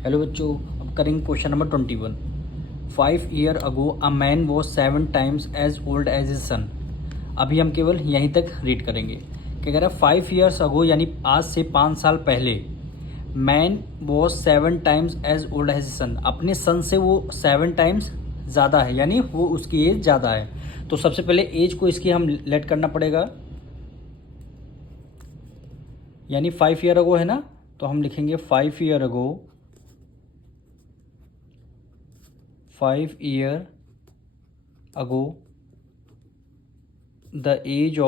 Hello बच्चों, अब करेंगे question number 21। 5 year ago a man was 7 times as old as his son. अभी हम केवल यहीं तक रीड करेंगे। क्या कह रहा है? 5 ईयर्स अगो यानी आज से 5 साल पहले man was 7 times as old as his son. अपने सन से वो 7 टाइम्स ज़्यादा है, यानी वो उसकी एज ज़्यादा है। तो सबसे पहले एज को इसकी हम लेट करना पड़ेगा, यानी 5 ईयर अगो है ना, तो हम लिखेंगे 5 year ago, 5 year ago the age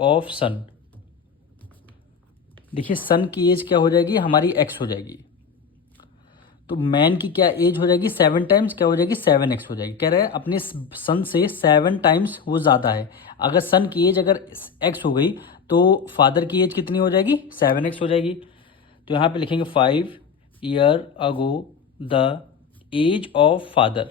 of सन। देखिए सन की एज क्या हो जाएगी, हमारी एक्स हो जाएगी। तो मैन की क्या एज हो जाएगी, 7 टाइम्स क्या हो जाएगी, 7x हो जाएगी। कह रहे हैं अपने सन से 7 टाइम्स वो ज़्यादा है। अगर सन की एज अगर एक्स हो गई तो फादर की एज कितनी हो जाएगी, 7x हो जाएगी। तो यहाँ पे लिखेंगे 5 year ago the age of father,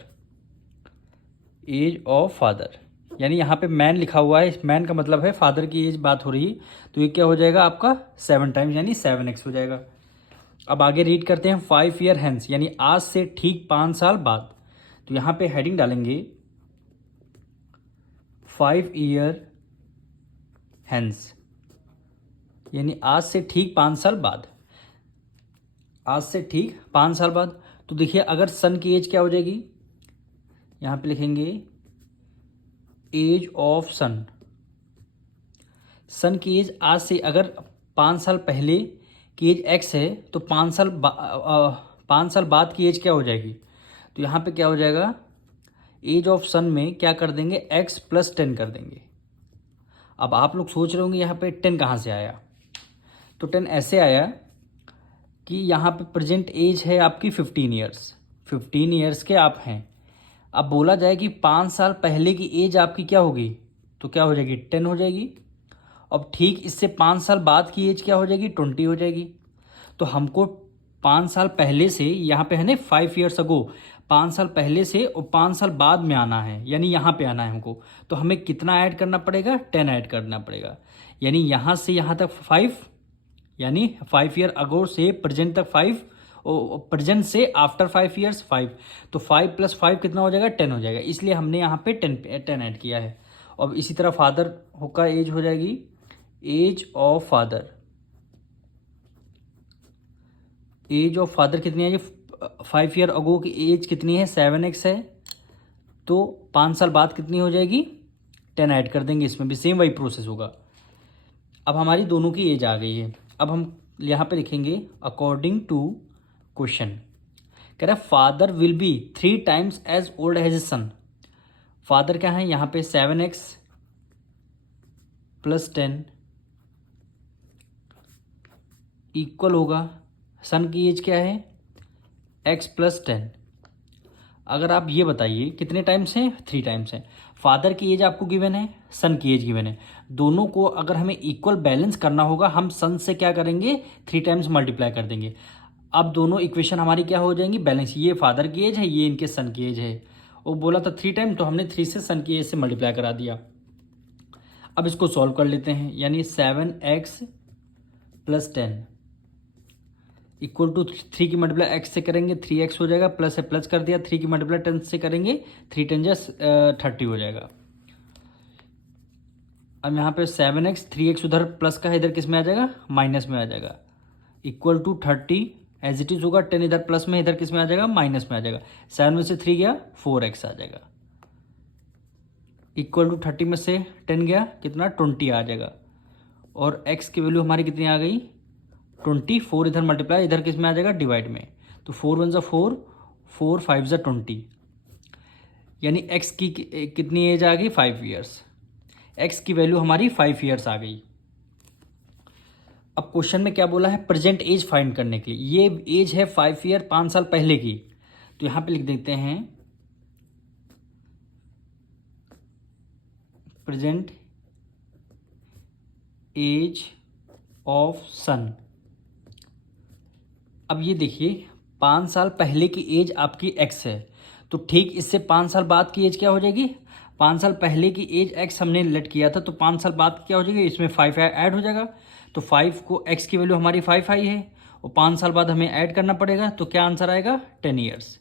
age of father, यानी यहाँ पे मैन लिखा हुआ है, मैन का मतलब है फादर की एज बात हो रही है। तो ये क्या हो जाएगा आपका 7 टाइम्स, यानी 7x हो जाएगा। अब आगे रीड करते हैं 5 ईयर हैंस, यानी आज से ठीक 5 साल बाद। तो यहाँ पे हेडिंग डालेंगे 5 ईयर हैंस, यानी आज से ठीक 5 साल बाद, आज से ठीक 5 साल बाद। तो देखिए अगर सन की एज क्या हो जाएगी, यहाँ पे लिखेंगे एज ऑफ सन। सन की एज आज से अगर 5 साल पहले की एज एक्स है तो 5 साल बाद की एज क्या हो जाएगी। तो यहाँ पे क्या हो जाएगा, एज ऑफ सन में क्या कर देंगे, x + 10 कर देंगे। अब आप लोग सोच रहे होंगे यहाँ पे 10 कहाँ से आया। तो 10 ऐसे आया कि यहाँ पे प्रेजेंट एज है आपकी 15 ईयर्स, 15 ईयर्स के आप हैं। अब बोला जाए कि 5 साल पहले की एज आपकी क्या होगी, तो क्या हो जाएगी, 10 हो जाएगी। अब ठीक इससे 5 साल बाद की एज क्या हो जाएगी, 20 हो जाएगी। तो हमको 5 साल पहले से यहाँ पे है ना 5 ईयर्स अगो, 5 साल पहले से और 5 साल बाद में आना है, यानी यहाँ पे आना है हमको। तो हमें कितना ऐड करना पड़ेगा, 10 ऐड करना पड़ेगा। यानी यहाँ से यहाँ तक 5, यानी 5 ईयर अगो से प्रेजेंट तक 5, और प्रेजेंट से आफ्टर 5 ईयर्स 5। तो 5 + 5 कितना हो जाएगा, 10 हो जाएगा। इसलिए हमने यहाँ पे 10 ऐड किया है। अब इसी तरह फादर का एज हो जाएगी, age of father, age of father कितनी है, 5 ईयर अगो की एज कितनी है, 7x है। तो 5 साल बाद कितनी हो जाएगी, 10 ऐड कर देंगे, इसमें भी सेम वही प्रोसेस होगा। अब हमारी दोनों की एज आ गई है। अब हम यहाँ पे लिखेंगे अकॉर्डिंग टू क्वेश्चन। कह रहा है father will be 3 times as old as his son. Father क्या है यहाँ पे, 7x + 10 इक्वल होगा, सन की एज क्या है, x + 10। अगर आप ये बताइए कितने टाइम्स हैं, 3 टाइम्स हैं। फादर की एज आपको गिवन है, सन की एज गिवन है। दोनों को अगर हमें इक्वल बैलेंस करना होगा, हम सन से क्या करेंगे, 3 टाइम्स मल्टीप्लाई कर देंगे। अब दोनों इक्वेशन हमारी क्या हो जाएंगी, बैलेंस। ये फादर की एज है, ये इनके सन की एज है। वो बोला था 3 टाइम, तो हमने 3 से सन की एज से मल्टीप्लाई करा दिया। अब इसको सॉल्व कर लेते हैं, यानी 7x + 10 इक्वल टू 3 की मल्टीप्लाई एक्स से करेंगे 3x हो जाएगा, प्लस है प्लस कर दिया, 3 की मल्टीप्लाई 10 से करेंगे 3 × 10 = 30 हो जाएगा। अब यहाँ पे 7x, 3x उधर प्लस का है, इधर किस में आ जाएगा, माइनस में आ जाएगा, equal to 30 as it is होगा। 10 इधर प्लस में, इधर किस में आ जाएगा, माइनस में आ जाएगा। 7 में से 3 गया, 4x आ जाएगा, इक्वल टू 30 में से 10 गया, कितना, 20 आ जाएगा। और x की वैल्यू हमारी कितनी आ गई, 24। इधर मल्टीप्लाई, इधर किस में आ जाएगा, डिवाइड में। तो 4 × 1 = 4, 4 × 5 = 20, यानी x की कितनी एज आ गई, 5 ईयर्स। x की वैल्यू हमारी 5 ईयर्स आ गई। अब क्वेश्चन में क्या बोला है, प्रेजेंट एज फाइंड करने के लिए। ये एज है 5 ईयर, 5 साल पहले की। तो यहां पे लिख देते हैं प्रेजेंट एज ऑफ सन। अब ये देखिए 5 साल पहले की एज आपकी x है, तो ठीक इससे 5 साल बाद की एज क्या हो जाएगी, 5 साल पहले की एज x हमने लेट किया था, तो 5 साल बाद क्या हो जाएगी, इसमें 5 ऐड हो जाएगा। तो 5 को एक्स की वैल्यू हमारी 5 आई है और 5 साल बाद हमें ऐड करना पड़ेगा, तो क्या आंसर आएगा 10 ईयर्स।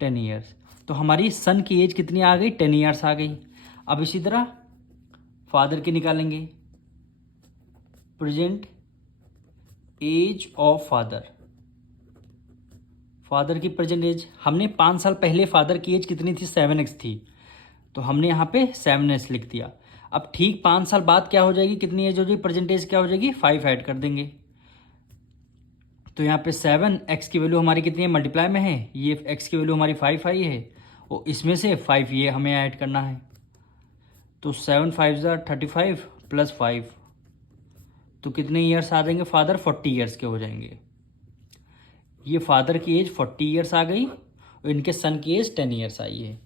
10 ईयर्स। तो हमारी सन की एज कितनी आ गई 10 ईयर्स आ गई। अब इसी तरह फादर की निकालेंगे, present age of father. Father की प्रेजेंट एज, हमने 5 साल पहले फादर की एज कितनी थी 7x थी, तो हमने यहाँ पे 7x लिख दिया। अब ठीक 5 साल बाद क्या हो जाएगी, कितनी एज हो जाएगी, प्रेजेंट एज क्या हो जाएगी 5 ऐड कर देंगे। तो यहाँ पे 7x की वैल्यू हमारी कितनी है, मल्टीप्लाई में है, ये x की वैल्यू हमारी 5 आई है और इसमें से 5 ये हमें ऐड करना है। तो 7 5 35 प्लस 5, तो कितने ईयर्स आ जाएंगे फादर, 40 ईयर्स के हो जाएंगे। ये फादर की एज 40 ईयर्स आ गई और इनके सन की एज 10 ईयर्स आई है।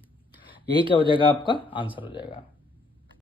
यही क्या हो जाएगा, आपका आंसर हो जाएगा।